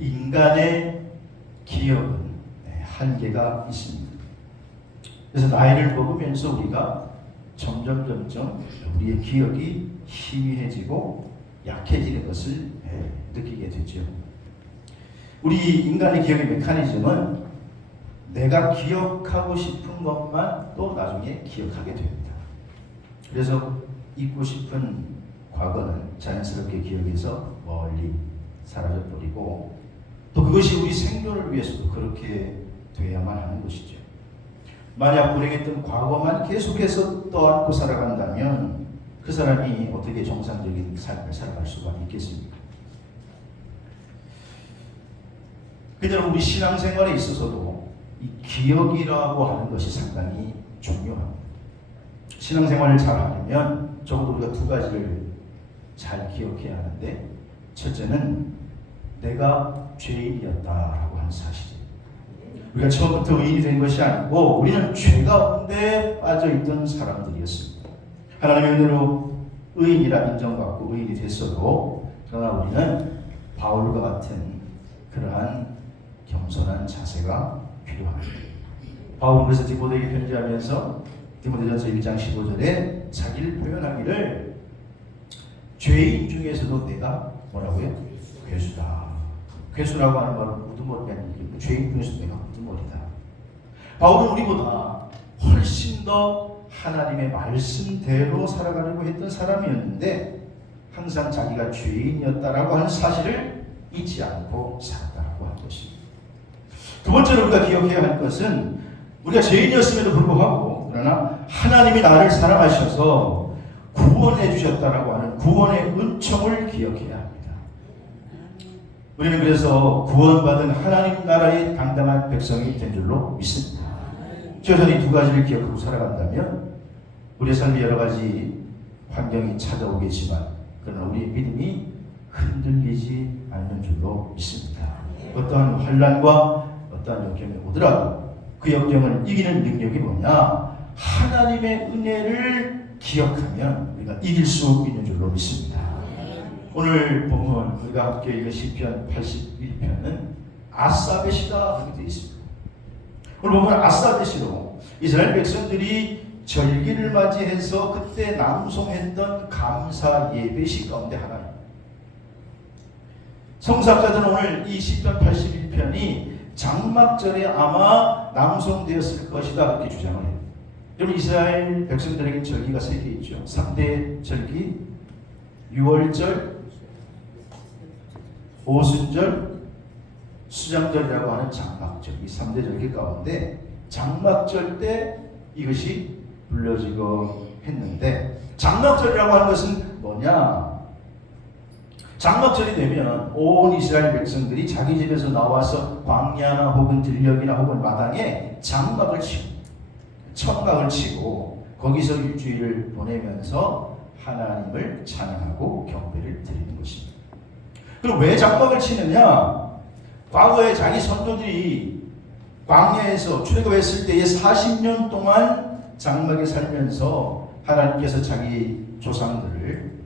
인간의 기억은 한계가 있습니다. 그래서 나이를 먹으면서 우리가 점점 우리의 기억이 희미해지고 약해지는 것을 느끼게 되죠. 우리 인간의 기억의 메커니즘은 내가 기억하고 싶은 것만 또 나중에 기억하게 됩니다. 그래서 잊고 싶은 과거는 자연스럽게 기억에서 멀리 사라져버리고 또 그것이 우리 생존을 위해서도 그렇게 돼야만 하는 것이죠. 만약 불행했던 과거만 계속해서 떠안고 살아간다면 그 사람이 어떻게 정상적인 삶을 살아갈 수가 있겠습니까? 그냥 우리 신앙생활에 있어서도 이 기억이라고 하는 것이 상당히 중요합니다. 신앙생활을 잘 하려면 적어도 우리가 두 가지를 잘 기억해야 하는데, 첫째는 내가 죄인이었다라고 하는 사실이에요. 우리가 처음부터 의인이 된 것이 아니고 우리는 죄 가운데 빠져있던 사람들이었습니다. 하나님의 은혜로 의인이라 인정받고 의인이 됐어도 그러나 우리는 바울과 같은 그러한 겸손한 자세가 필요합니다. 바울은 그래서 디모데에게 편지하면서 디모데전서 1장 15절에 자기를 표현하기를 죄인 중에서도 내가 뭐라고요? 괴수다. 괴수라고 하는 말은 우두머리가 아니고 죄인 중에서도 내가 우두머리다. 바울은 우리보다 훨씬 더 하나님의 말씀대로 살아가려고 했던 사람이었는데 항상 자기가 죄인이었다라고 하는 사실을 잊지 않고 살았다라고 하는 것입니다. 두 번째로 우리가 기억해야 할 것은 우리가 죄인이었음에도 불구하고 그러나 하나님이 나를 사랑하셔서 구원해 주셨다라고 하는 구원의 은총을 기억해야 합니다. 우리는 그래서 구원받은 하나님 나라의 당당한 백성이 된 줄로 믿습니다. 여전히 두 가지를 기억하고 살아간다면 우리의 삶에 여러 가지 환경이 찾아오겠지만 그러나 우리의 믿음이 흔들리지 않는 줄로 믿습니다. 어떠한 환난과 어떠한 역경이 오더라도 그 역경을 이기는 능력이 뭐냐? 하나님의 은혜를 기억하면 우리가 이길 수 있는 줄로 믿습니다. 오늘 본문 우리가 함께 읽은 시편 81편은 아사벳이다 그렇게 되어 있습니다. 오늘 보면 아사벳으로 이스라엘 백성들이 절기를 맞이해서 그때 낭송했던 감사 예배시 가운데 하나입니다. 성사학자들은 오늘 이 시편 81편이 장막절에 아마 낭송되었을 것이다 그렇게 주장을 해요. 여러분 이스라엘 백성들에게 절기가 3개 있죠. 3대 절기, 6월절, 오순절, 수장절이라고 하는 장막절, 이 3대 절기 가운데 장막절 때 이것이 불려지고 했는데 장막절이라고 하는 것은 뭐냐? 장막절이 되면 온 이스라엘 백성들이 자기 집에서 나와서 광야나 혹은 들녘이나 혹은 마당에 장막을 치고 청각을 치고 거기서 일주일을 보내면서 하나님을 찬양하고 경배를 드리는 것입니다. 그럼 왜 장막을 치느냐? 과거에 자기 선조들이 광야에서 출애굽했을 때에 40년 동안 장막에 살면서 하나님께서 자기 조상들을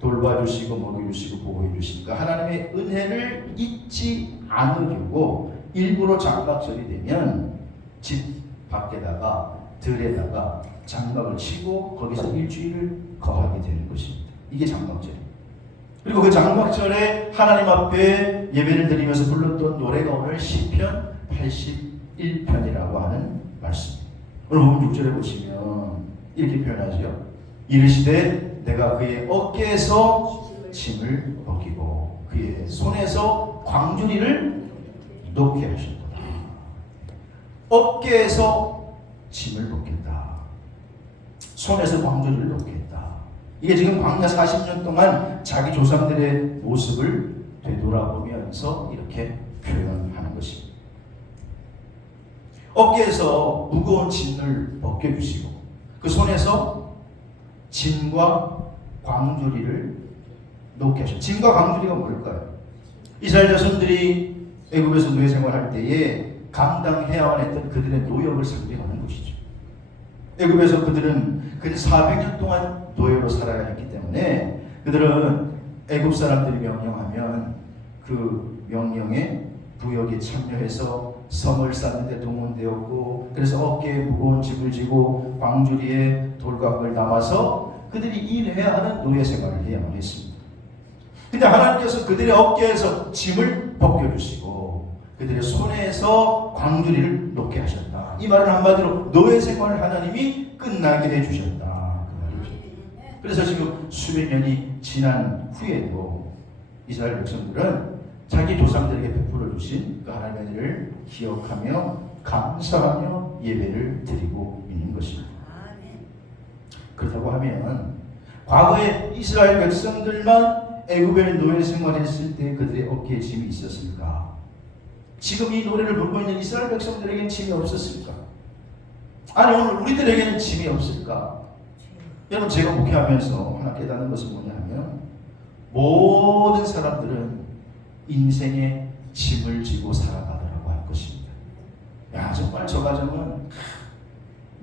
돌봐주시고 먹여주시고 보호해주시니까 하나님의 은혜를 잊지 않으려고 일부러 장막절이 되면 집 밖에다가 들에다가 장막을 치고 거기서 일주일을 거하게 되는 것입니다. 이게 장막절입니다. 그리고 그 장막절에 하나님 앞에 예배를 드리면서 불렀던 노래가 오늘 시편 81편이라고 하는 말씀입니다. 오늘 본문 6절에 보시면 이렇게 표현하죠. 이르시되 내가 그의 어깨에서 짐을 벗기고 그의 손에서 광주리를 놓게 하셨도다. 어깨에서 짐을 벗겠다. 손에서 광주리를 놓겠다. 이게 지금 광야 40년 동안 자기 조상들의 모습을 되돌아보면서 이렇게 표현하는 것입니다. 어깨에서 무거운 짐을 벗겨주시고 그 손에서 짐과 광주리를 놓게 하셨습니다. 짐과 광주리가 뭘까요? 이스라엘 자손들이 애굽에서 노예 생활할 때에 감당해야만 했던 그들의 노역을 상징하는 것이죠. 애굽에서 그들은 근 400년 동안 노예로 살아야 했기 때문에 그들은 애굽 사람들이 명령하면 그 명령에 부역에 참여해서 성을 쌓는 데 동원되었고, 그래서 어깨에 무거운 짐을 지고 광주리에 돌각을 남아서 그들이 일해야 하는 노예 생활을 해야만 했습니다. 근데 하나님께서 그들의 어깨에서 짐을 벗겨주시고 그들의 손에서 광주리를 놓게 하셨다. 이 말은 한마디로 노예 생활을 하나님이 끝나게 해주셨다, 그 말이죠. 그래서 지금 수백 년이 지난 후에도 이스라엘 백성들은 자기 조상들에게 베풀어 주신 그 하나님의 은혜를 기억하며 감사하며 예배를 드리고 있는 것입니다. 그렇다고 하면 과거에 이스라엘 백성들만 애굽의 노예 생활했을 때 그들의 어깨에 짐이 있었을까? 지금 이 노래를 부르고 있는 이스라엘 백성들에게는 짐이 없었을까? 아니 오늘 우리들에게는 짐이 없을까? 여러분, 제가 목회하면서 하나 깨닫는 것은 뭐냐 하면 모든 사람들은 인생의 짐을 지고 살아가더라고 할 것입니다. 야, 정말 저 가정은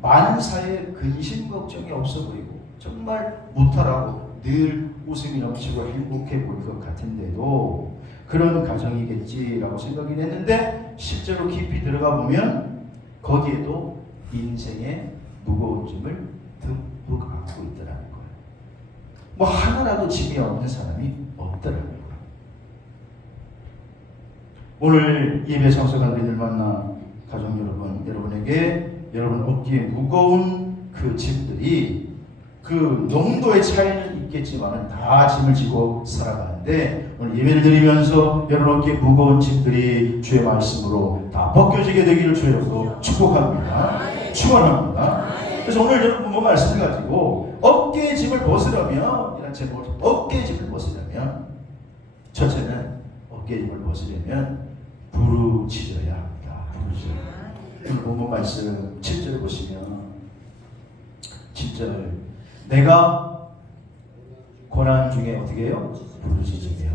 만사에 근심 걱정이 없어 보이고 정말 무탈하고 늘 웃음이 넘치고 행복해 보일 것 같은데도 그런 가정이겠지라고 생각이 됐는데 실제로 깊이 들어가 보면 거기에도 인생의 무거운 짐을 듬뿍 안고 있더라는 거예요. 뭐 하나라도 짐이 없는 사람이 없더라고요. 오늘 예배 참석한 분들 만나 가족 여러분에게 여러분 어깨에 무거운 그 짐들이 그 농도의 차이는 있겠지만 다 짐을 지고 살아가는데 오늘 예배를 드리면서 여러분 어깨에 무거운 짐들이 주의 말씀으로 다 벗겨지게 되기를 주여로 축복합니다. 축원합니다. 그래서 오늘 여러분 뭐 말씀을 가지고 어깨의 짐을 벗으려면 이런 제목, 어깨의 짐을 벗으려면 첫째는 어깨의 짐을 벗으려면 부르짖어야 합니다. 부르짖어야. 오늘 본문 말씀 7절을 보시면 7절 내가 고난 중에 어떻게 해요? 부르짖으며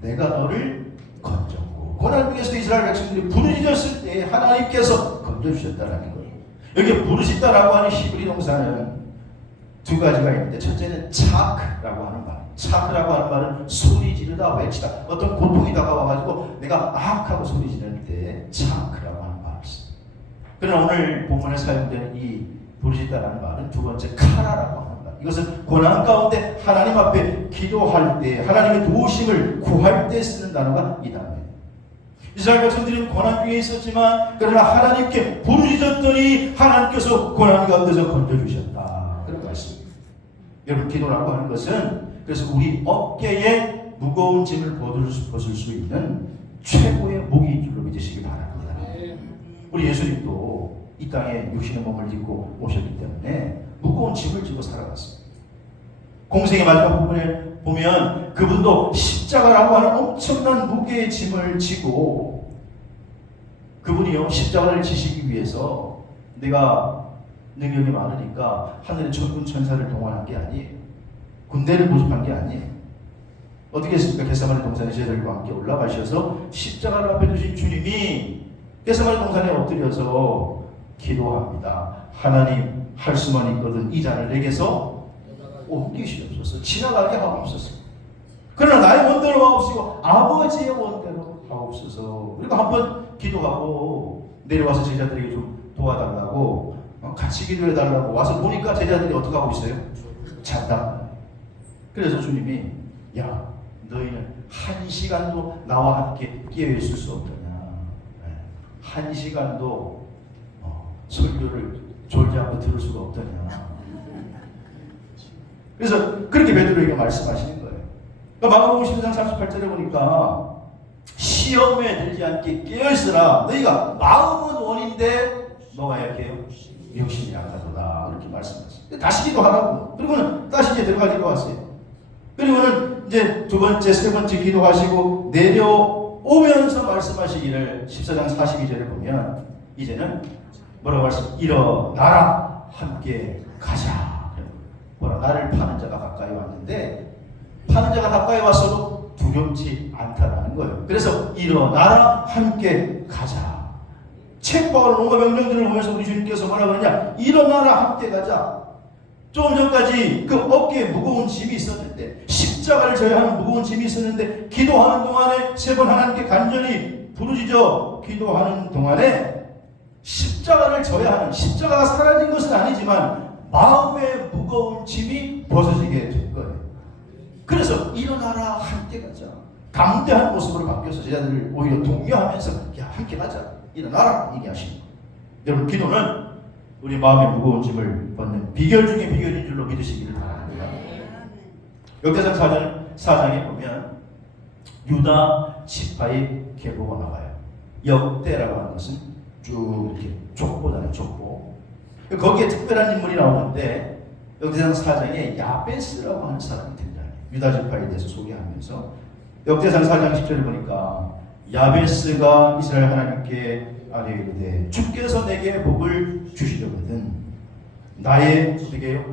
내가 너를 건졌고. 고난 중에서 이스라엘 백성들이 부르짖었을 때 하나님께서 건져주셨다라는 거예요. 여기 부르짖다라고 하는 히브리 동사는 두 가지가 있는데 첫째는 차크라고 하는 말. 차크라고 하는 말은 소리 지르다, 외치다. 어떤 고통이 다가와가지고 내가 하고 소리 지를 때 차크라고 하는 말이 있습니다. 그러나 오늘 본문에 사용되는 이 부르짖다라는 말은 두 번째 카라라고 하는 말. 이것은 고난 가운데 하나님 앞에 기도할 때 하나님의 도우심을 구할 때 쓰는 단어가 이 단어예요. 이스라엘 백성들은 고난 중에 있었지만 그러나 하나님께 부르짖었더니 하나님께서 고난 가운데서 건져주셨다. 그런 말씀입니다. 여러분, 기도라고 하는 것은 그래서 우리 어깨에 무거운 짐을 벗을 수 있는 최고의 목인 줄로 믿으시기 바랍니다. 우리 예수님도 이 땅에 육신의 몸을 입고 오셨기 때문에 무거운 짐을 지고 살아갔습니다. 공생의 마지막 부분에 보면 그분도 십자가라고 하는 엄청난 무게의 짐을 지고 그분이요 십자가를 지시기 위해서 내가 능력이 많으니까 하늘의 천군 천사를 동원한 게 아니에요. 군대를 모집한 게 아니에요. 어떻게 했습니까? 겟세마네 동산에 제자들과 함께 올라가셔서 십자가를 앞에 두신 주님이 겟세마네 동산에 엎드려서 기도합니다. 하나님, 할 수만 있거든 이 잔을 내게서 옮기시옵소서. 지나가게 하옵소서. 그러나 나의 원대로 하옵시고 아버지의 원대로 하옵소서. 그리고 한번 기도하고 내려와서 제자들에게 좀 도와달라고 같이 기도해달라고 와서 보니까 제자들이 어떻게 하고 있어요? 잔다. 그래서 주님이 야, 너희는 한 시간도 나와 함께 깨어있을 수 없더냐. 한 시간도 설교를 졸지 않고 들을 수가 없더냐. 그래서 그렇게 베드로에게 말씀하시는 거예요. 그러니까 마가복음 12장 38절에 보니까 시험에 들지 않게 깨어있으라. 너희가 마음은 원인데 뭐가 약해요? 육신이 약하도다. 이렇게 말씀하셨어요. 다시 기도하라고. 그리고는 다시 이제 들어가 기도하세요. 그리고는 이제 두 번째, 세 번째 기도하시고 내려오면서 말씀하시기를 14장 42절에 보면 이제는 뭐라고 말씀? 일어나라. 함께 가자. 뭐라 나를 파는 자가 가까이 왔는데 파는 자가 가까이 왔어도 두렵지 않다라는 거예요. 그래서 일어나라. 함께 가자. 책방으로 온갖 명령들을 보면서 우리 주님께서 뭐라 그러냐? 일어나라. 함께 가자. 조금 전까지 그 어깨에 무거운 짐이 있었는데 십자가를 져야 하는 무거운 짐이 있었는데 기도하는 동안에 세 번 하나님께 간절히 부르짖어 기도하는 동안에 십자가를 져야 하는, 십자가가 사라진 것은 아니지만 마음의 무거운 짐이 벗어지게 된 거예요. 그래서 일어나라, 함께 가자. 담대한 모습으로 바뀌어서 제자들을 오히려 독려하면서 야, 함께 가자, 일어나라 얘기하시는 거예요. 여러분, 기도는 우리 마음의 무거운 짐을 벗는 비결 중에 비결인 줄로 믿으시기를 바랍니다. 역대상 4장에 보면 유다 지파의 계보가 나와요. 역대라고 하는 것은 쭉 이렇게 족보잖아요, 족보. 거기에 특별한 인물이 나오는데 역대상 4장에 야베스라고 하는 사람이 등장해요. 유다 지파에 대해서 소개하면서 역대상 4장 10절을 보니까 야베스가 이스라엘 하나님께 아뢰이르되 주께서 내게 복을 주시려거든 나의 어떻게요?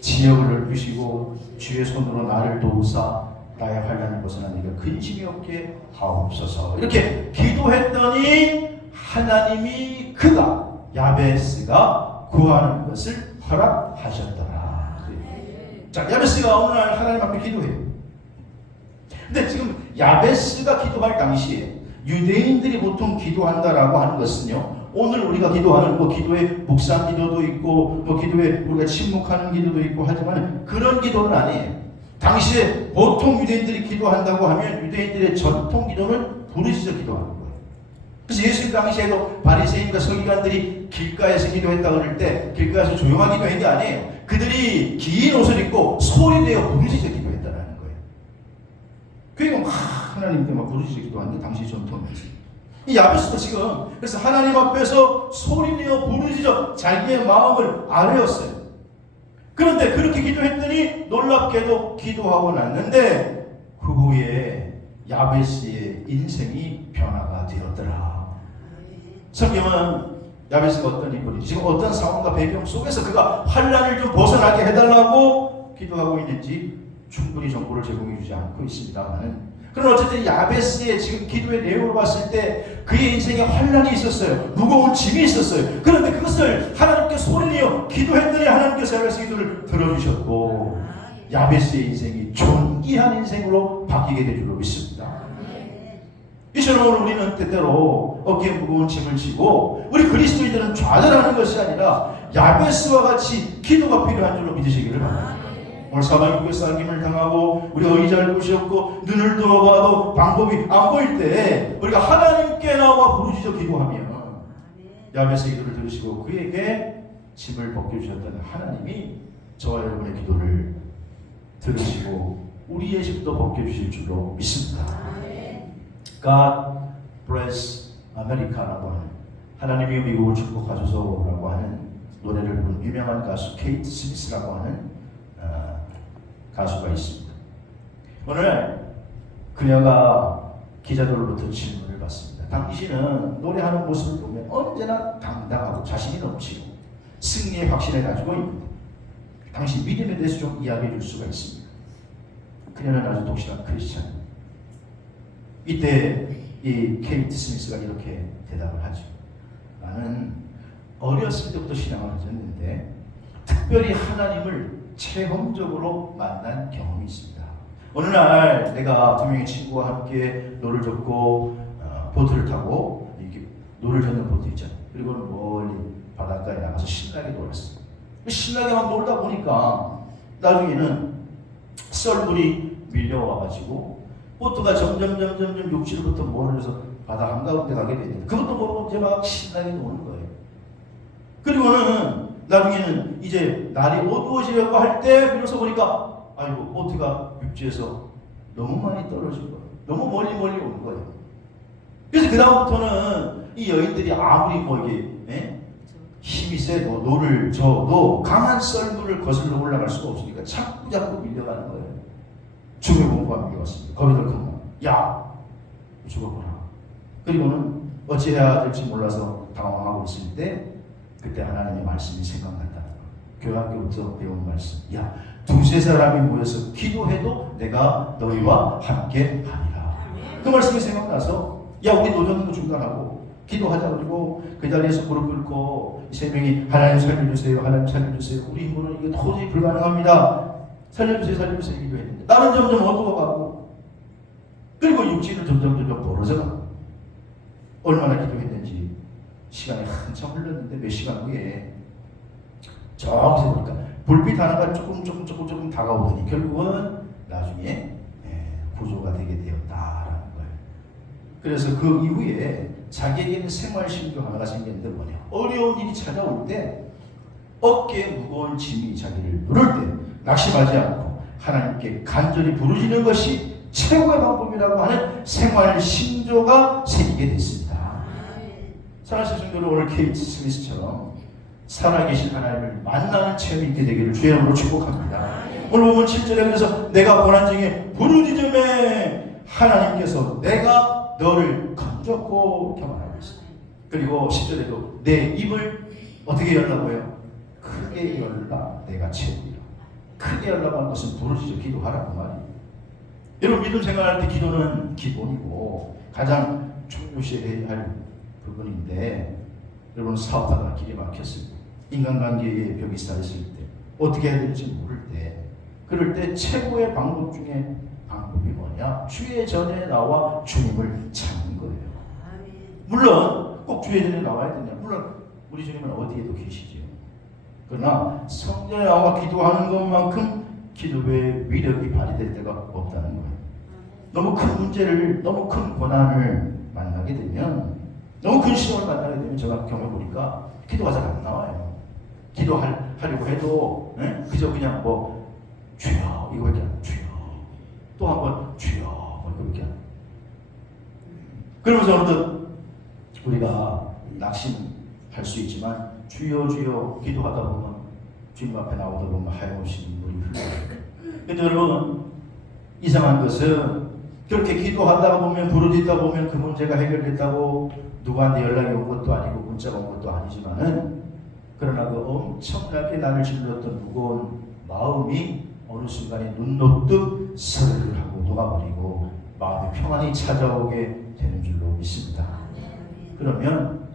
지역을 넓히시고 주의 손으로 나를 도우사 나의 환난을 벗어나 내가 근심이 없게 하옵소서. 이렇게 기도했더니 하나님이 그가 야베스가 구하는 것을 허락하셨더라. 자, 야베스가 어느 날 하나님 앞에 기도해요. 근데 지금 야베스가 기도할 당시에 유대인들이 보통 기도한다라고 하는 것은요, 오늘 우리가 기도하는 기도에 묵상 기도도 있고 기도에 우리가 침묵하는 기도도 있고 하지만 그런 기도는 아니에요. 당시에 보통 유대인들이 기도한다고 하면 유대인들의 전통 기도는 부르짖어 기도하는 거예요. 그래서 예수님 당시에도 바리새인과 서기관들이 길가에서 기도했다 그럴 때 길가에서 조용한 기도한 게 아니에요. 그들이 긴 옷을 입고 소리내어 부르짖어 기도했다라는 거예요. 그러니까 하나님께 막 부르짖어 기도하는 게 당시 전통이었어요. 이 야베스도 지금 그래서 하나님 앞에서 소리내어 부르짖어 자기의 마음을 아뢰었어요. 그런데 그렇게 기도했더니 놀랍게도 기도하고 났는데 그 후에 야베스의 인생이 변화가 되었더라. 성경은 야베스가 어떤 인물인지, 지금 어떤 상황과 배경 속에서 그가 환난을 좀 벗어나게 해달라고 기도하고 있는지 충분히 정보를 제공해 주지 않고 있습니다만은, 그럼 어쨌든 야베스의 지금 기도의 내용을 봤을 때 그의 인생에 환난이 있었어요. 무거운 짐이 있었어요. 그런데 그것을 하나님께 소리내어 기도했더니 하나님께서 야베스의 기도를 들어주셨고 야베스의 인생이 존귀한 인생으로 바뀌게 될 줄로 믿습니다. 이처럼 우리는 때때로 어깨에 무거운 짐을 지고 우리 그리스도인들은 좌절하는 것이 아니라 야베스와 같이 기도가 필요한 줄로 믿으시기를 바랍니다. 오늘 사방에 쌍김을 당하고 우리가 의자를 곳이 없고 눈을 들어봐도 방법이 안 보일 때 우리가 하나님께 나와 부르짖어 기도하면 야베스의 기도를 들으시고 그에게 짐을 벗겨주셨다는 하나님이 저와 여러분의 기도를 들으시고 우리의 짐도 벗겨주실 줄로 믿습니다. God bless America라고 하는 하나님이 미국을 축복하소서라고 하는 노래를 부른 유명한 가수 케이트 스미스라고 하는 가수가 있습니다. 오늘 그녀가 기자들로부터 질문을 받습니다. 당신은 노래하는 모습을 보면 언제나 당당하고 자신이 넘치고 승리의 확신을 가지고 있는데 당신 믿음에 대해서 좀 이야기해 줄 수가 있습니다. 그녀는 아주 독실한 크리스찬입니다. 이때 이 케이트 스미스가 이렇게 대답을 하죠. 나는 어렸을 때부터 신앙을 가졌는데 특별히 하나님을 체험적으로 만난 경험이 있습니다. 어느 날 내가 두 명의 친구와 함께 노를 젓고 보트를 타고 이렇게 노를 젓는 보트 있잖아요. 그리고 멀리 바닷가에 나가서 신나게 놀았어요. 신나게 막 놀다 보니까 나중에는 썰물이 밀려와가지고 보트가 점점 욕실부터 멀어져서 바다 한가운데 가게 되는데 그것도 모르고 이제 막 신나게 노는 거예요. 그리고는 나중에는 이제 날이 어두워지려고 할 때 비로소 보니까 아이고 보트가 육지에서 너무 많이 떨어진 거예요. 너무 멀리 오는 거예요. 그래서 그 다음부터는 이 여인들이 아무리 이게 힘이 세도 노를 져도 강한 썰물을 거슬러 올라갈 수가 없으니까 자꾸 밀려가는 거예요. 죽음의 공포가 밀려왔습니다. 거기서 큰 야 죽었구나. 그리고는 어찌해야 될지 몰라서 당황하고 있을 때 그때 하나님의 말씀이 생각났다는 거예요. 교회학교부터 배운 말씀. 야, 두세 사람이 모여서 기도해도 내가 너희와 함께 하리라. 그 말씀이 생각나서 야, 우리 노젓는 거 중단하고 기도하자. 그리고 그 자리에서 무릎 꿇고 세 명이 하나님 살려주세요. 하나님 살려주세요. 우리 힘으로는 이게 도저히 불가능합니다. 살려주세요, 살려주세요 기도했는데 나는 점점 어두워가고 그리고 육신은 점점 멀어져가고 얼마나 기도했는지 시간이 한참 흘렀는데 몇 시간 후에 저기서 보니까 불빛 하나가 조금 다가오더니 결국은 나중에 구조가 되게 되었다라는 거예요. 그래서 그 이후에 자기에게는 생활신조 하나가 생겼는데 뭐냐, 어려운 일이 찾아올 때 어깨에 무거운 짐이 자기를 누를 때 낙심하지 않고 하나님께 간절히 부르짖는 것이 최고의 방법이라고 하는 생활신조가 생기게 됐습니다. 사랑하는 성도들, 오늘 케이트 스미스처럼 살아계신 하나님을 만나는 체험이 있게 되기를 주의 이름으로 축복합니다. 오늘 보면 7절에 그래서 내가 고난 중에 부르짖음에 하나님께서 내가 너를 건졌고 이렇게 말하고 있습니다. 그리고 10절에도 내 입을 어떻게 열라고요? 크게 열라 내가 채우리라. 크게 열라고 하는 것은 부르짖어 기도하라고 말이에요. 여러분 믿음 생활할 때 기도는 기본이고 가장 중요시해야 할 부분인데, 여러분 사업하다가 길이 막혔을 때, 인간관계에 벽이 쌓였을 때, 어떻게 해야 될지 모를 때, 그럴 때 최고의 방법 중에 방법이 뭐냐? 주의 전에 나와 주님을 찾는 거예요. 물론 꼭 주의 전에 나와야 되냐? 물론 우리 주님은 어디에도 계시죠. 그러나 성전에 나와 기도하는 것만큼 기도의 위력이 발휘될 때가 없다는 거예요. 너무 큰 문제를, 너무 큰 고난을 만나게 되면, 너무 큰 시험을 만나게 되면 제가 경험해보니까 기도가 잘 안 나와요. 기도하려고 해도 그저 그냥 뭐 주여 이거밖에 안 주여 또 한 번 주여 뭐 이렇게 하는. 그러면서 어느덧 우리가 낙심할 수 있지만 주여 주여 기도하다 보면 주님 앞에 나오다 보면 하염없이 눈물이 흘러요. 근데 여러분 이상한 것은 그렇게 기도하다 보면 부르짖다 보면 그 문제가 해결됐다고 누구한테 연락이 온 것도 아니고 문자가 온 것도 아니지만은, 그러나 그 엄청나게 나를 질렀던 무거운 마음이 어느 순간에 눈 놓듯 서르르 하고 녹아버리고 마음의 평안이 찾아오게 되는 줄로 믿습니다. 그러면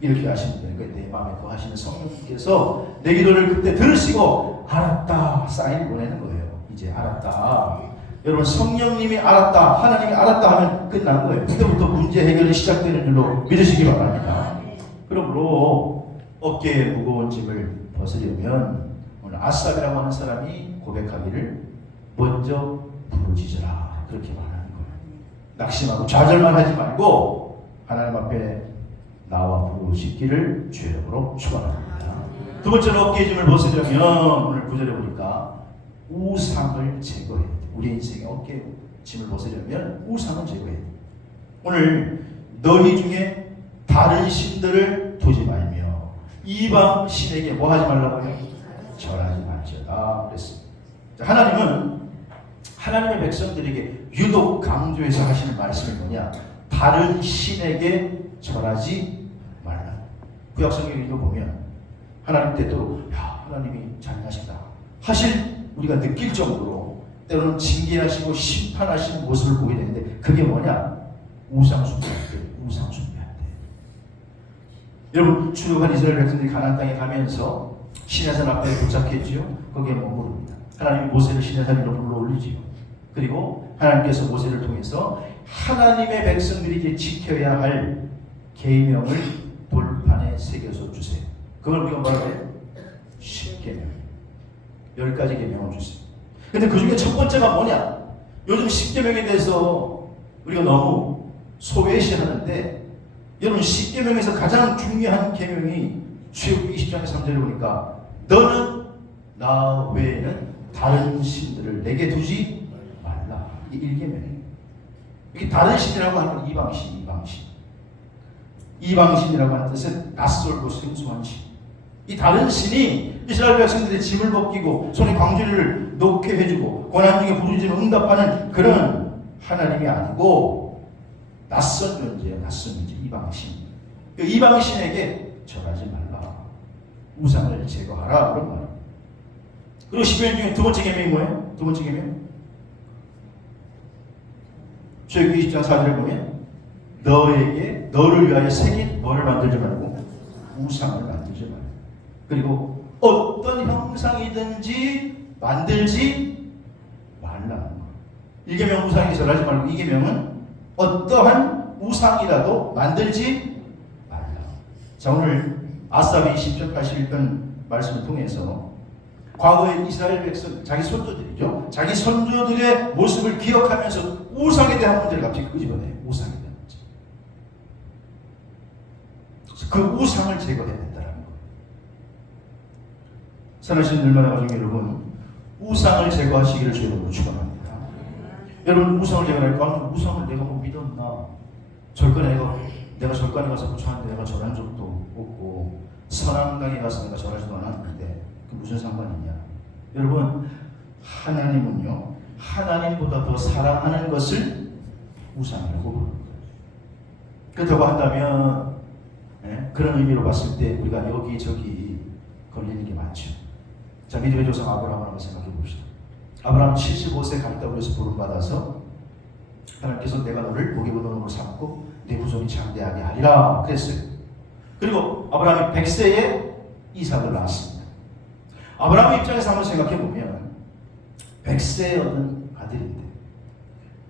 이렇게 하시면 되는 거예요. 내 마음에 거하시는 성령님께서 내 기도를 그때 들으시고 알았다 사인을 보내는 거예요. 이제 알았다. 여러분 성령님이 알았다, 하나님이 알았다 하면 끝난 거예요. 그때부터 문제 해결이 시작되는 줄로 믿으시기 바랍니다. 그러므로 어깨에 무거운 짐을 벗으려면 오늘 아삽이라고 하는 사람이 고백하기를 먼저 부르짖으라 그렇게 말하는 거예요. 낙심하고 좌절만 하지 말고 하나님 앞에 나와 부르짖기를 주의 이름으로 축원합니다. 두 번째로 어깨에 짐을 벗으려면 오늘 9절에 보니까 우상을 제거해야 돼요. 우리 인생의 어깨에 짐을 벗으려면 우상을 제거해야 돼요. 오늘 너희 중에 다른 신들을 두지 말며 이방 신에게 뭐 하지 말라고요? 절하지 말지어다 그랬습니다. 하나님은 하나님의 백성들에게 유독 강조해서 하시는 말씀이 뭐냐? 다른 신에게 절하지 말라. 구약성경에도 보면 하나님 때도 하나님이 잔인하시다 하실 우리가 느낄 정도로 때로는 징계하시고 심판하시는 모습을 보게 되는데, 그게 뭐냐? 우상 숭배할 때, 우상 숭배할 때. 여러분 출애굽한 이스라엘 백성들이 가나안 땅에 가면서 시내산 앞에 도착했지요. 거기에 머무릅니다. 하나님이 모세를 시내산 위로 불러올리지요. 그리고 하나님께서 모세를 통해서 하나님의 백성들이 이제 지켜야 할 계명을 돌판에 새겨서 주세요. 그걸 우리가 뭐라고 해요? 10계명. 10가지 계명을 주세요. 근데 그 중에 첫 번째가 뭐냐? 요즘 10계명에 대해서 우리가 너무 소외시하는데, 여러분 10계명에서 가장 중요한 계명이 출애굽기 20장의 3절에 보니까 너는 나 외에는 다른 신들을 내게 두지 말라. 이 1계명이에요. 이게 다른 신이라고 하는 건 이방신. 이방신이라고 하는 뜻은 낯설고 생소한 신. 이 다른 신이 이스라엘 백성들의 짐을 벗기고 손에 광주리를 놓게 해주고 고난 중에 부르짖으면 응답하는 그런 하나님이 아니고 낯선 존재예요. 낯선 존재, 이방신. 그 이방신에게 절하지 말라. 우상을 제거하라 그런 말이에요. 그리고 10계명 중에 두 번째 계명이 뭐예요? 두 번째 계명? 출애굽기 20장 4절에 보면 너를 위하여 새긴 뭐를 만들지 말고 우상을 만들지 말고, 그리고 어떤 형상이든지 만들지 1계명 우상에게 절하지 말고 2계명은 어떠한 우상이라도 만들지 말라. 자, 오늘 아삽이 10편 81편 말씀을 통해서 과거의 이스라엘 백성, 자기 선조들이죠. 자기 선조들의 모습을 기억하면서 우상에 대한 문제를 갑자기 끄집어내요. 우상에 대한 문제. 그 우상을 제거해야 된다는 거예요. 선하신 얼마나 가지고 여러분, 우상을 제거하시기를 주님으로 축원합니다. 여러분, 우상을 제거하니까 우상을 내가 뭐 믿었나? 내가 절간에 가서 부처한테 내가 절한 적도 없고 선앙당에 가서 내가 절하지도 않았는데 그 무슨 상관이냐? 여러분, 하나님은요, 하나님보다 더 사랑하는 것을 우상이라고 부르는 거예요. 그렇다고 한다면 그런 의미로 봤을 때 우리가 여기저기 걸리는 게 많죠. 자, 믿음의 조상 아브라함을 한번 생각해 봅시다. 아브라함 75세 갔다고 해서 부름받아서 하나님께서 내가 너를 복의 근원으로 삼고 내 후손이 장대하게 하리라 그랬어요. 그리고 아브라함이 100세에 이삭을 낳았습니다. 아브라함 입장에서 한번 생각해 보면 100세에 얻은 아들인데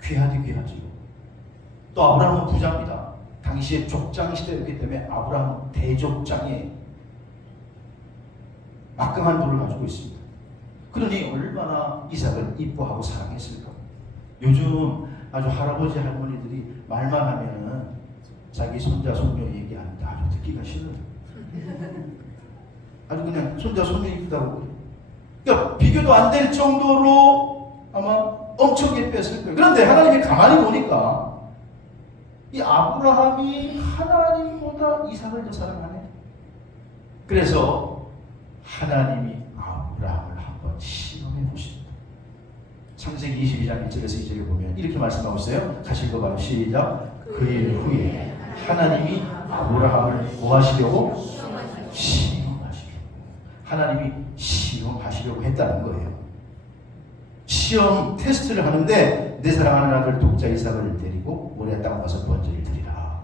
귀하디 귀하지요. 또 아브라함은 부자입니다. 당시에 족장 시대였기 때문에 아브라함은 대족장에 막강한 부를 가지고 있습니다. 그러니 얼마나 이삭을 이뻐하고 사랑했을까. 요즘 아주 할아버지 할머니들이 말만 하면은 자기 손자 손녀 얘기하는데 아주 듣기가 싫어요. 아주 그냥 손자 손녀 이쁘다고. 그러니까 비교도 안 될 정도로 아마 엄청 예뻤을 거예요. 그런데 하나님이 가만히 보니까 이 아브라함이 하나님보다 이삭을 더 사랑하네. 그래서 하나님이 아브라함을 한번 시험해 보십니다. 창세기 22장 1절에서 2절에 보면 이렇게 말씀하고 있어요. 다시 읽어봐요. 시작. 그 일 후에 하나님이 아브라함을 뭐 하시려고? 시험하시려고. 하나님이 시험하시려고 했다는 거예요. 시험 테스트를 하는데 내 사랑하는 아들 독자 이삭을 데리고 모리아 땅 가서 번제를 드리라.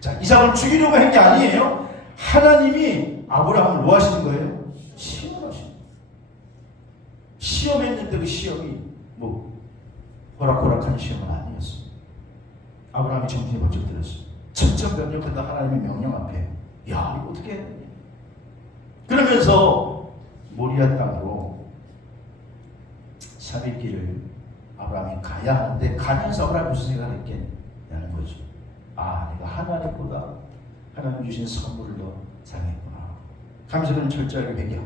자, 이삭을 죽이려고 한 게 아니에요. 하나님이 아브라함을 뭐 하시는 거예요? 시험하시는 거예요. 시험했는데 그 시험이 뭐 호락호락한 시험은 아니었어요. 아브라함이 정신이 번쩍 들었어요. 천천변력한다 하나님의 명령 앞에 야 이거 어떻게 해야 되냐. 그러면서 모리아 땅으로 3일길을 아브라함이 가야 하는데 가면서 아브라함이 무슨 생각을 했겠냐는 거죠. 아, 내가 하나님보다 하나님 주신 선물을 더 사랑했구나. 가면서 그는 철저하게 배겨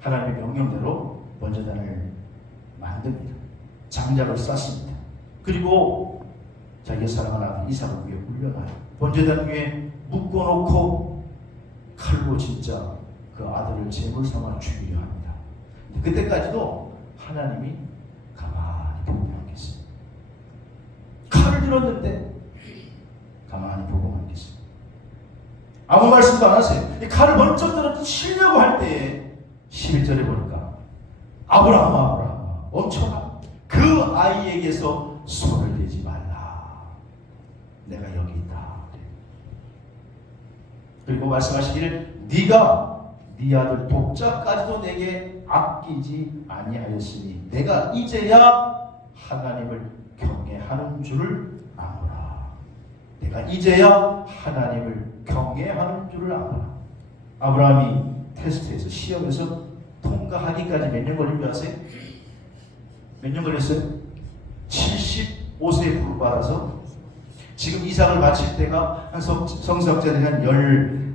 하나님의 명령대로 번제단을 만듭니다. 장작을 쌓습니다. 그리고 자기가 사랑하는 아들 이삭을 위에 올려놔요. 번제단 위에 묶어놓고 칼로 진짜 그 아들을 제물 삼아 죽이려 합니다. 근데 그때까지도 하나님이 가만히 보고만 계세요. 칼을 들었는데 가만히 보고만 계세요. 아무 말씀도 안 하세요. 이 칼을 번쩍 들어 치려고 할 때에 11절에 보니까 아브라함아 멈춰라. 그 아이에게서 손을 대지 말라. 내가 여기 있다. 그리고 말씀하시기를 네가 네 아들 독자까지도 내게 아끼지 아니하였으니 내가 이제야 하나님을 경외하는 줄을 아노라. 내가 이제야 하나님을 경외하는 줄을 아노라. 아브라함이 테스트에서 시험에서 통과하기까지 몇 년 걸린 줄 아세요? 몇 년 걸렸어요? 75세에 부르받아서 지금 이삭을 바칠 때가 한 성서학자들이 한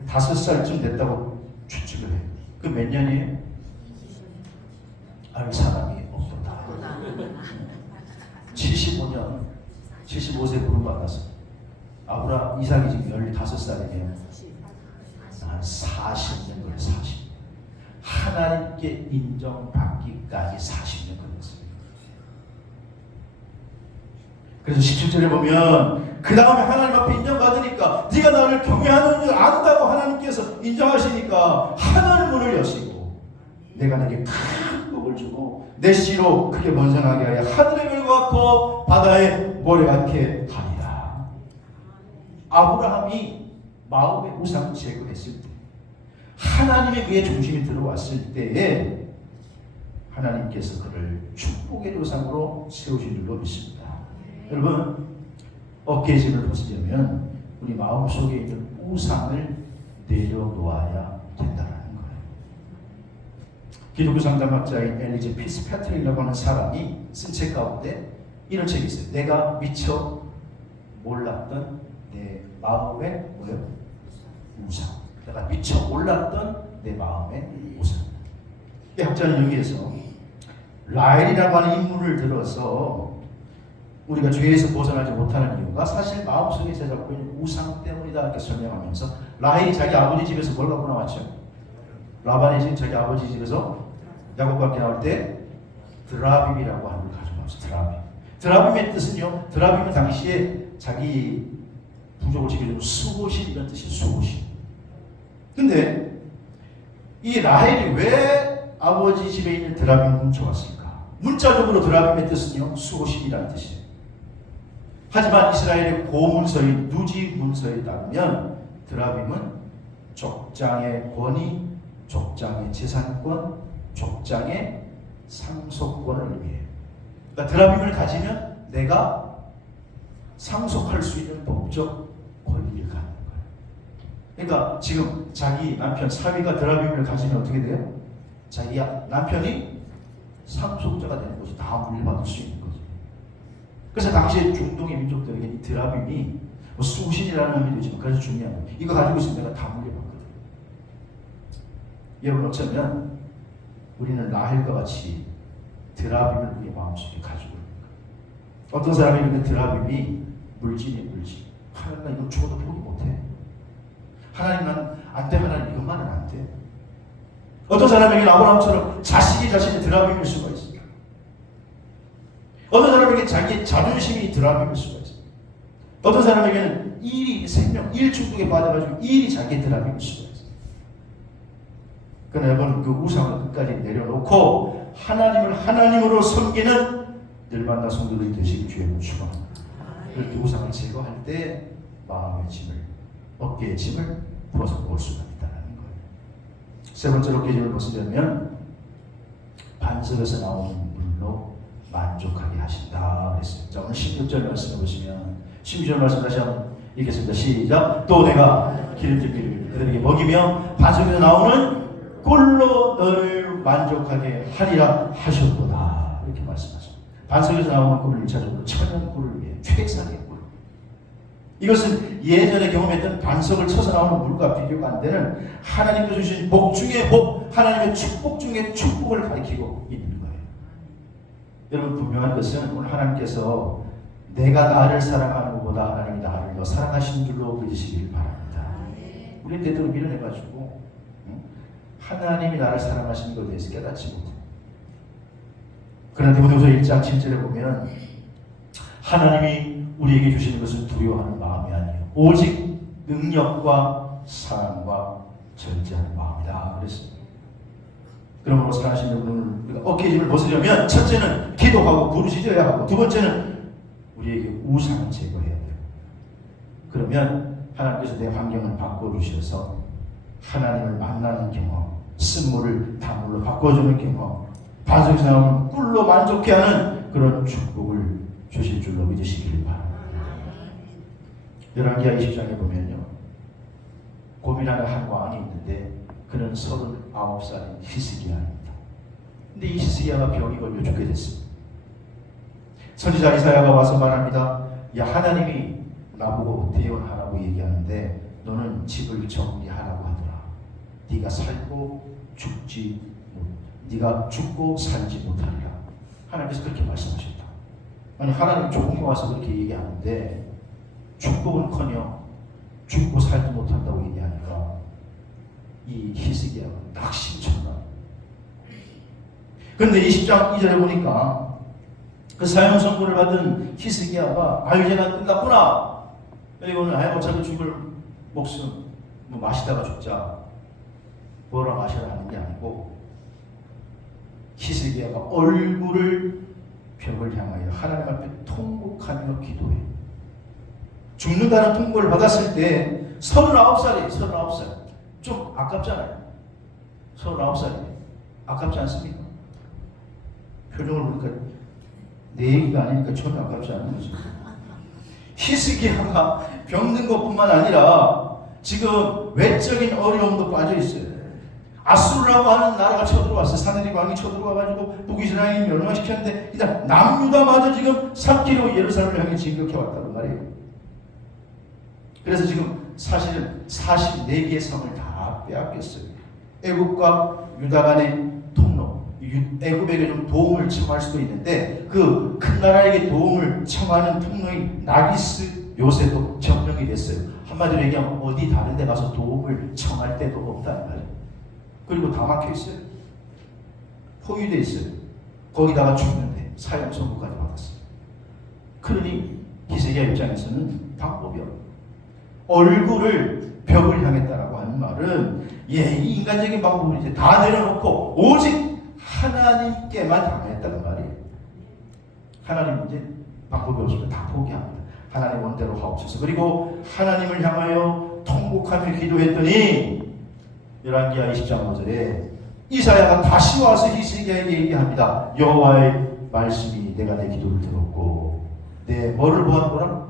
15살쯤 됐다고 추측을 해요. 그 몇 년이에요? 알 사람이 없었다. 75년, 75세 부르받아서 이삭이 지금 15살이면 한 40년 걸려요. 40년. 하나님께 인정받기까지 40년 걸렸어요. 그래서 17절에 보면 그 다음에 하나님 앞에 인정받으니까 네가 나를 경외하는 줄 안다고 하나님께서 인정하시니까 하늘 문을 여시고 내가 내게 큰 복을 주고 내 씨로 크게 번성하게 하여 하늘의 별과 같고 바다의 모래 같게 하리라. 아브라함이 마음의 우상을 제거했을 때 하나님의 그의 중심이 들어왔을 때에 하나님께서 그를 축복의 조상으로 세우신 줄로 믿습니다. 여러분, 어깨짐을 벗으려면 우리 마음속에 있는 우상을 내려놓아야 된다는 거예요. 기독교 상담학자인 엘리제 피스패트릭이라고 하는 사람이 쓴 책 가운데 이런 책이 있어요. 내가 미처 몰랐던 내 마음의 뭐예요? 우상. 내가 미처 몰랐던 내 마음의 우상. 이 학자는 여기에서 라헬이라고 하는 인물을 들어서 우리가 죄에서 벗어나지 못하는 이유가 사실 마음속에 자잡고 있는 우상 때문이다 이렇게 설명하면서 라헬이 자기 아버지 집에서 뭘 갖고 나왔죠? 라반이 지금 자기 아버지 집에서 야곱과 함께 나올 때 드라빔이라고 하는 걸 가지고 나왔어요. 드라빔. 드라빔의 뜻은요, 드라빔은 당시에 자기 부족을 지켜주는 수호신 이런 뜻이에요. 수호신. 근데 이 라헬이 왜 아버지 집에 있는 드라빔을 훔쳐왔을까? 문자적으로 드라빔의 뜻은요, 수호신이라는 뜻이에요. 하지만 이스라엘의 고문서인 누지 문서에 따르면 드라빔은 족장의 권위, 족장의 재산권, 족장의 상속권을 의미해요. 그러니까 드라빔을 가지면 내가 상속할 수 있는 법적 권리를 갖는 거예요. 그러니까 지금 자기 남편 사위가 드라빔을 가지면 어떻게 돼요? 자기 남편이 상속자가 되는 거죠. 다 물려받을 수 있는 거죠. 그래서 당시에 중동의 민족들에게 이 드라빔이 뭐 수신이라는 의미도 있지만 그래서 중요한 거예요. 이거 가지고 있으면 내가 다 물려받거든. 여러분, 어쩌면 우리는 라헬과 같이 드라빔을 우리 마음속에 가지고 있는 거예요. 어떤 사람이 있는데 드라빔이 물질이 물질. 하나님 나 이거 죽어도 포기 못해. 하나님 난 안 돼. 하나님 이것만은 안 돼. 어떤 사람에게는 아브라함처럼 자식이 자신의 드라빔일 수가 있습니다. 어떤 사람에게는 자기의 자존심이 드라빔일 수가 있습니다. 어떤 사람에게는 일이 생명, 일 중독에 빠져가지고 일이 자기의 드라빔일 수가 있습니다. 그러나 여러분, 그 우상을 끝까지 내려놓고 하나님을 하나님으로 섬기는 늘만나 성도들이 되시길 주의 축원합니다. 그렇게 우상을 제거할 때 마음의 짐을, 어깨의 짐을 벗어볼 수가 있다는 거예요. 세 번째로 어깨의 짐을 벗으려면 반석에서 나오는 물로 만족하게 하신다 그랬어요. 자, 오늘 16절 말씀을 보시면 12절 말씀 다시 한번 읽겠습니다. 시작. 또 내가 기름진 그들에게 먹이며 반석에서 나오는 꿀로 너를 만족하게 하리라 하셨도다. 이렇게 말씀하십니다. 반석에서 나오는 꿀을 1차적으로 천연꿀을 위해 최상의 꿀. 이것은 예전에 경험했던 반석을 쳐서 나오는 물과 비교가 안 되는 하나님께서 주신 복 중의 복, 하나님의 축복 중의 축복을 가리키고 있는 거예요. 여러분, 분명한 것은 오늘 하나님께서 내가 나를 사랑하는 것보다 하나님이 나를 더 사랑하시는 줄로 믿으시길 바랍니다. 우리는 때때로 밀어내가지고 하나님이 나를 사랑하시는 것에 대해서 깨닫지 못해요. 그런데 디모데후서 1장 7절에 보면 하나님이 우리에게 주시는 것을 두려워하는 마음이 아니에요. 오직 능력과 사랑과 절제하는 마음이다 그랬어요. 그러므로 사랑하시는 여러분, 우리가 어깨짐을 벗으려면 첫째는 기도하고 부르짖어야 하고, 두 번째는 우리에게 우상을 제거해야 돼요. 그러면 하나님께서 내 환경을 바꿔주셔서 하나님을 만나는 경험, 쓴물을 단물로 바꿔주는 경험, 반석에서 나오는 꿀로 만족해 하는 그런 축복을 주실 줄로 믿으시기를 바랍니다. 열왕기하 20장에 보면요, 고민하는 한 왕이 있는데 그는 39살인 히스기야입니다. 근데 이 히스기야가 병이 걸려 죽게 됐습니다. 선지자 이사야가 와서 말합니다. 야, 하나님이 나보고 대언하라고 얘기하는데 너는 집을 정리하라고 하더라. 네가 살고 죽지 못, 네가 죽고 살지 못하리라. 하나님께서 그렇게 말씀하셨다. 아니, 하나님 조공에 와서 그렇게 얘기하는데 축복은커녕 죽고 살지 못한다고 얘기하니까 이 히스기야가 낙심천만. 그런데 20장 2절에 보니까 그 사형 선고를 받은 히스기야가 이제는 끝났구나. 이거는 어차피 죽을 목숨 뭐 마시다가 죽자, 뭐라 마셔라 하는 게 아니고 히스기야가 얼굴을 벽을 향하여 하나님 앞에 통곡하며 기도해. 죽는다는 통보를 받았을 때 39살이에요. 39살. 좀 아깝잖아요. 39살이에요. 아깝지 않습니까? 표정을 보니까 내 얘기가 아니니까 전혀 아깝지 않은 거죠. 히스기야가 병든 것뿐만 아니라 지금 외적인 어려움도 빠져 있어요. 아수르라고 하는 나라가 쳐들어왔어요. 사내립 왕이 쳐들어와가지고 북이스라엘이 멸망시켰는데 일단 남유다마저 지금 3km 예루살렘을 향해 진격해 왔다는 말이에요. 그래서 지금 사실은 44개의 성을 다 빼앗겼어요. 애굽과 유다 간의 통로, 애굽에게 좀 도움을 청할 수도 있는데 그 큰 나라에게 도움을 청하는 통로인 나기스 요새도 점령이 됐어요. 한마디로 얘기하면 어디 다른 데 가서 도움을 청할 데도 없다는 말이에요. 그리고 다 막혀 있어요. 포위되어 있어요. 거기다가 죽는데 사형 선고까지 받았어요. 그러니 히스기야 입장에서는 방법이 없어요. 얼굴을 벽을 향했다라고 하는 말은 이 인간적인 방법을 이제 다 내려놓고 오직 하나님께만 당했다는 말이에요. 하나님 이제 방법이 없으면 다 포기합니다. 하나님 원대로 하옵소서. 그리고 하나님을 향하여 통곡하며 기도했더니 열왕기하 20장 5절에 이사야가 다시 와서 히스기야에게 얘기합니다. 여호와의 말씀이 내가 내 기도를 들었고 내 뭐를 보았노라?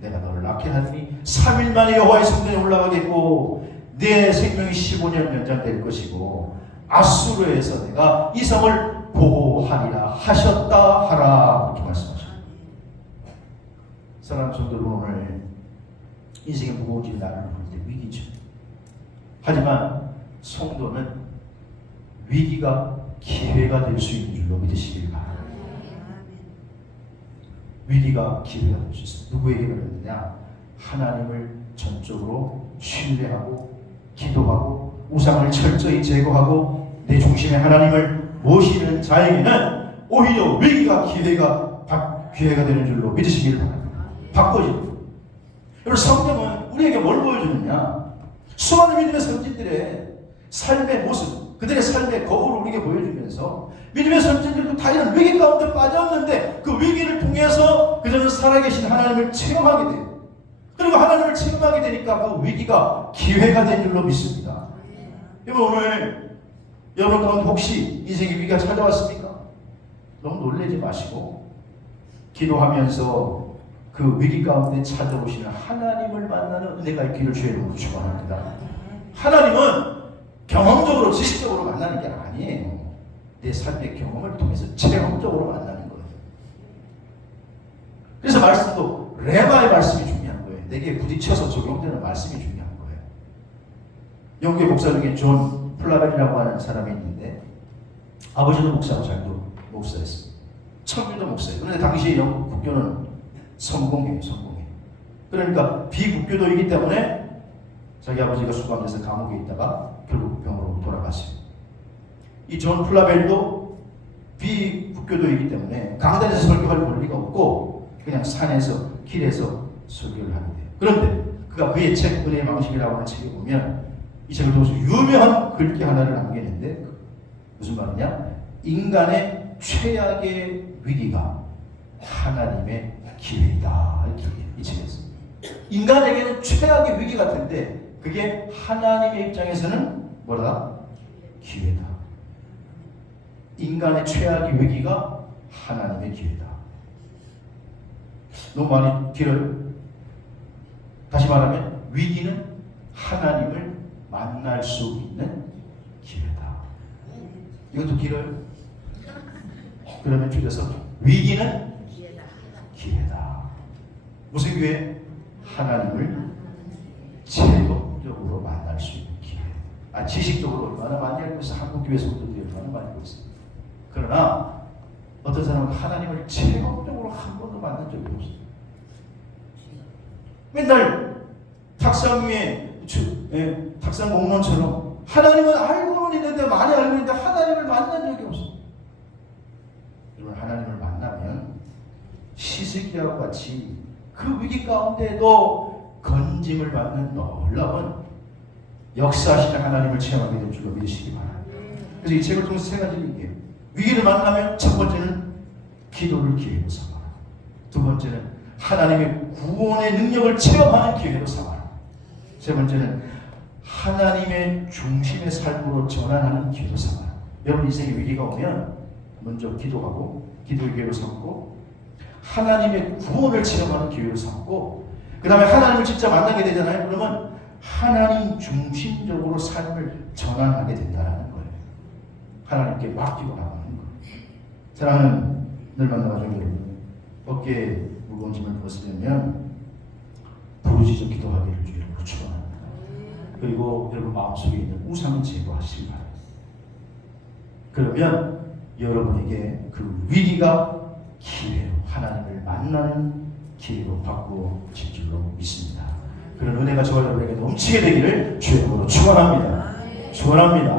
내가 너를 낳게 하더니 3일 만에 여호와의 성전에 올라가겠고 내 생명이 15년 연장될 것이고 아수르에서 내가 이 성을 보호하리라 하셨다 하라 그렇게 말씀하십니다. 사랑하는 성도들, 오늘 인생의 무거워진 나를 볼 때 위기죠. 하지만 성도는 위기가 기회가 될 수 있는 줄로 믿으시길 바랍니다. 위기가 기회가 될 수 있습니다. 누구에게 그랬느냐? 하나님을 전적으로 신뢰하고 기도하고 우상을 철저히 제거하고 내 중심에 하나님을 모시는 자에게는 오히려 위기가 기회가 되는 줄로 믿으시길 바랍니다. 바꿔지고. 여러분, 성경은 우리에게 뭘 보여주느냐? 수많은 믿음의 선진들의 삶의 모습, 그들의 삶의 거울을 우리에게 보여주면서 믿음의 선진들도 다 이런 위기 가운데 빠졌는데 그 위기를 통해서 그들은 살아계신 하나님을 체험하게 돼요. 그리고 하나님을 체험하게 되니까 그 위기가 기회가 된 줄로 믿습니다. 여러분, 오늘 여러분 가운데 혹시 인생의 위기가 찾아왔습니까? 너무 놀라지 마시고 기도하면서 그 위기 가운데 찾아오시는 하나님을 만나는 은혜가 있기를 주의 이름으로 축원합니다. 하나님은 경험적으로 지식적으로 만나는 게 아니에요. 내 삶의 경험을 통해서 체험적으로 만나는 거예요. 그래서 말씀도 레마의 말씀이 중요한 거예요. 내게 부딪혀서 적용되는 말씀이 중요한 거예요. 영국의 목사 중에 존 플라벨이라고 하는 사람이 있는데 아버지도 목사고 자기도 목사였어요. 청교도 목사예요. 그런데 당시에 영국 국교는 성공해요. 그러니까 비국교도이기 때문에 자기 아버지가 수감돼서 감옥에 있다가 결국 병으로 돌아갔어요. 이 존 플라벨도 비국교도이기 때문에 강단에서 설교할 권리가 없고 그냥 산에서 길에서 설교를 하게 돼요. 그런데 그가 그의 책 은혜의 방식이라고 하는 책에 보면 이 책을 통해서 유명한 글귀 하나를 남기는데 무슨 말이냐? 인간의 최악의 위기가 하나님의 기회이다. 이 책에서 인간에게는 최악의 위기 같은데 그게 하나님의 입장에서는 뭐다? 기회다. 인간의 최악의 위기가 하나님의 기회다. 너무 많이 길어요. 다시 말하면 위기는 하나님을 만날 수 있는 기회다. 이것도 길어요. 그러면 줄여서 위기는 기회다. 무슨 기회? 하나님을 체험적으로 만날 수 있는 기회. 지식적으로 얼마나 많이 알고 있어. 한국 교회 성도들이 얼마나 많이 알고 있어. 그러나 어떤 사람은 하나님을 체험적으로 한 번도 만난 적이 없어요. 맨날 탁상 위에 탁상 공론처럼 하나님은 알고는 있는데 많이 알고 있는데 하나님을 만난 적이 없어요. 여러분, 하나님을 만나면 히스기야와 같이 그 위기 가운데도 건짐을 받는 놀라운 역사하시는 하나님을 체험하게 될 줄로 믿으시기 바랍니다. 그래서 이 책을 통해서 세 가지를 얘기해요. 위기를 만나면 첫 번째는 기도를 기회로 삼아라. 두 번째는 하나님의 구원의 능력을 체험하는 기회로 삼아라. 세 번째는 하나님의 중심의 삶으로 전환하는 기회로 삼아라. 여러분 인생에 위기가 오면 먼저 기도하고 기도의 기회로 삼고 하나님의 구원을 체험하는 기회로 삼고 그 다음에 하나님을 진짜 만나게 되잖아요. 그러면 하나님 중심적으로 삶을 전환하게 된다는 거예요. 하나님께 맡기고 나가는 거예요. 사랑하는 늘 만나가지고 여러분, 어깨에 무거운 짐을 벗으려면 부르짖어 기도하기를 주의 이름으로 축원합니다. 그리고 여러분 마음속에 있는 우상을 제거하시기 바랍니다. 그러면 여러분에게 그 위기가 기회로 하나님을 만나는 기회로 바꾸어질 줄로 믿습니다. 그런 은혜가 저와 여러분에게 넘치게 되기를 주의 이름으로 축원합니다. 축원합니다.